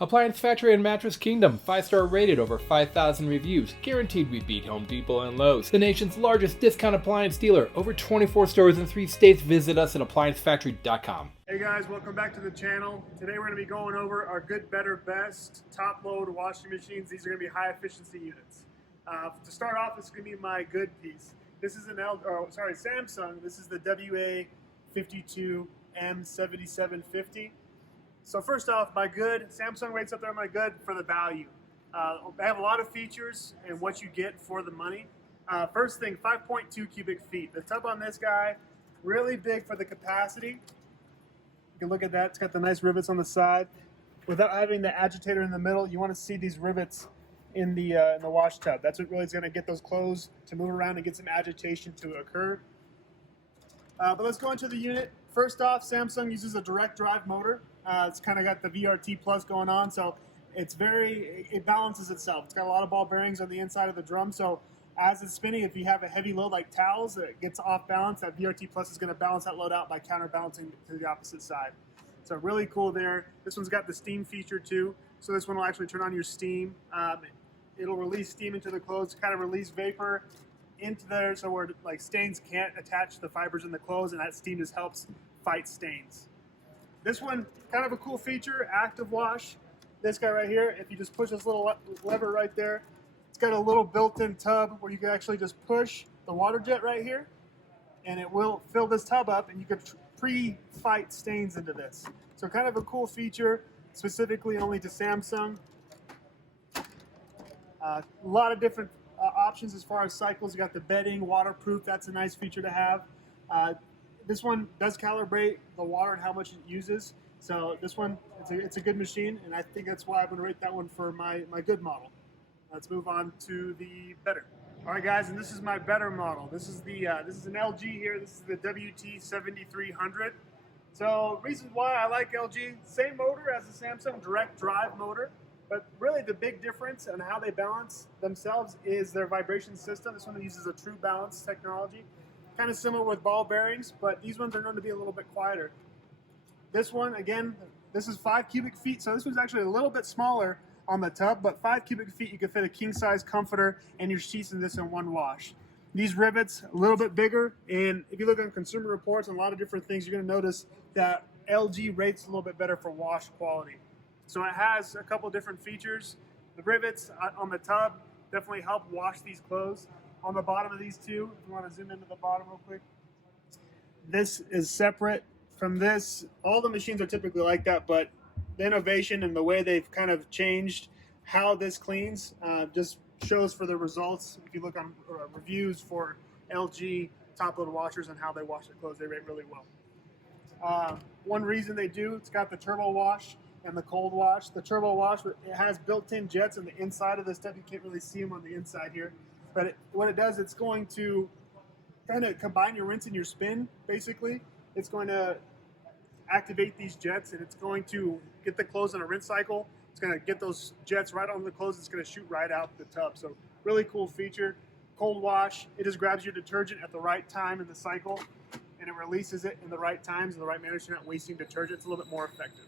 Appliance Factory and Mattress Kingdom, 5-star rated, over 5,000 reviews, guaranteed we beat Home Depot and Lowe's. The nation's largest discount appliance dealer, over 24 stores in 3 states. Visit us at ApplianceFactory.com. Hey guys, welcome back to the channel. Today we're going to be going over our good, better, best top load washing machines. These are going to be high efficiency units. To start off, this is going to be my good piece. This is Samsung. This is the WA52M7750. So first off, my good, Samsung rates up there my good for the value. They have a lot of features and what you get for the money. First thing, 5.2 cubic feet. The tub on this guy, really big for the capacity. You can look at that, it's got the nice rivets on the side. Without having the agitator in the middle, you want to see these rivets in the wash tub. That's what really is going to get those clothes to move around and get some agitation to occur. But let's go into the unit. First off, Samsung uses a direct drive motor. It's kind of got the VRT plus going on, so it balances itself. It's got a lot of ball bearings on the inside of the drum, so as it's spinning, if you have a heavy load like towels that gets off balance, that VRT plus is going to balance that load out by counterbalancing to the opposite side. So really cool there. This one's got the steam feature too, so this one will actually turn on your steam. It'll release steam into the clothes, kind of release vapor into there, so where like stains can't attach to the fibers in the clothes, and that steam just helps fight stains. This one, kind of a cool feature, active wash. This guy right here, if you just push this little lever right there, it's got a little built-in tub where you can actually just push the water jet right here, and it will fill this tub up, and you can pre-fight stains into this. So kind of a cool feature, specifically only to Samsung. A lot of different options as far as cycles. You got the bedding, waterproof. That's a nice feature to have. This one does calibrate the water and how much it uses. So this one, it's a good machine, and I think that's why I'm going to rate that one for my good model. Let's move on to the better. All right, guys, and this is my better model. This is an LG here. This is the WT7300. So reasons why I like LG: same motor as the Samsung, direct drive motor. But really the big difference in how they balance themselves is their vibration system. This one uses a true balance technology. Kind of similar with ball bearings, but these ones are known to be a little bit quieter. This one, again, this is 5 cubic feet, so this one's actually a little bit smaller on the tub, but 5 cubic feet, you can fit a king-size comforter and your sheets in this in one wash. These rivets, a little bit bigger, and if you look on Consumer Reports and a lot of different things, you're going to notice that LG rates a little bit better for wash quality. So it has a couple different features. The rivets on the tub definitely help wash these clothes. On the bottom of these two, if you want to zoom into the bottom real quick, this is separate from this. All the machines are typically like that, but the innovation and the way they've kind of changed how this cleans just shows for the results. If you look on reviews for LG top-load washers and how they wash their clothes, they rate really well. One reason they do, it's got the turbo wash and the cold wash. The turbo wash, it has built-in jets on the inside of this tub. You can't really see them on the inside here. But what it does, it's going to kind of combine your rinse and your spin, basically. It's going to activate these jets, and it's going to get the clothes in a rinse cycle. It's going to get those jets right on the clothes. It's going to shoot right out the tub. So really cool feature. Cold wash, it just grabs your detergent at the right time in the cycle, and it releases it in the right times, in the right manner, so you're not wasting detergent. It's a little bit more effective.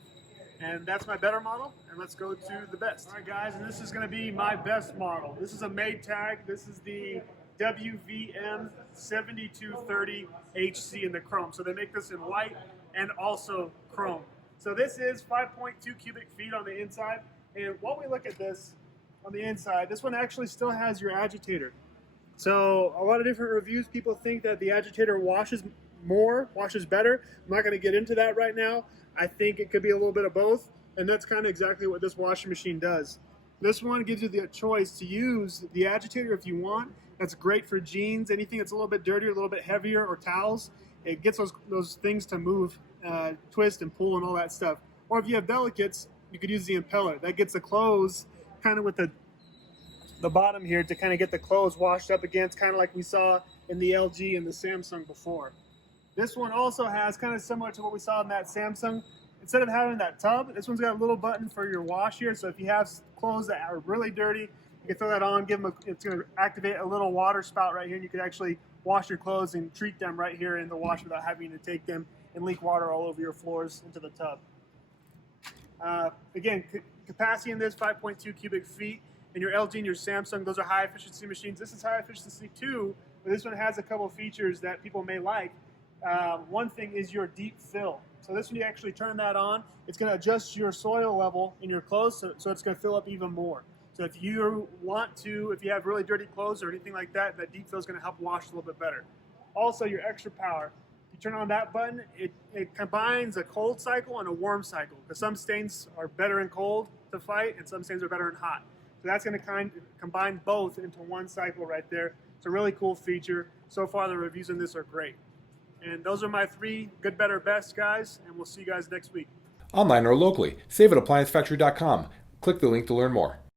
And that's my better model, and let's go to the best. All right, guys, and this is going to be my best model. This is a Maytag. This is the WVM7230HC in the chrome. So they make this in white and also chrome. So this is 5.2 cubic feet on the inside. And while we look at this on the inside, this one actually still has your agitator. So a lot of different reviews, people think that the agitator washes better. I'm not going to get into that right now. I think it could be a little bit of both, and that's kind of exactly what this washing machine does. This one gives you the choice to use the agitator if you want. That's great for jeans, anything that's a little bit dirtier, a little bit heavier, or towels. It gets those things to move, twist and pull and all that stuff. Or if you have delicates, you could use the impeller. That gets the clothes kind of with the bottom here to kind of get the clothes washed up against, kind of like we saw in the LG and the Samsung before. This one also has, kind of similar to what we saw in that Samsung, instead of having that tub, this one's got a little button for your wash here. So if you have clothes that are really dirty, you can throw that on, it's going to activate a little water spout right here. You can actually wash your clothes and treat them right here in the wash without having to take them and leak water all over your floors into the tub. Again, capacity in this 5.2 cubic feet. And your LG and your Samsung, those are high efficiency machines. This is high efficiency too, but this one has a couple of features that people may like. One thing is your deep fill. So this one, you actually turn that on, it's going to adjust your soil level in your clothes, so it's going to fill up even more. So if you want to, if you have really dirty clothes or anything like that, that deep fill is going to help wash a little bit better. Also, your extra power. You turn on that button, it combines a cold cycle and a warm cycle, because some stains are better in cold to fight and some stains are better in hot. So that's going to combine both into one cycle right there. It's a really cool feature. So far, the reviews on this are great. And those are my 3 good, better, best, guys, and we'll see you guys next week. Online or locally, save at ApplianceFactory.com. Click the link to learn more.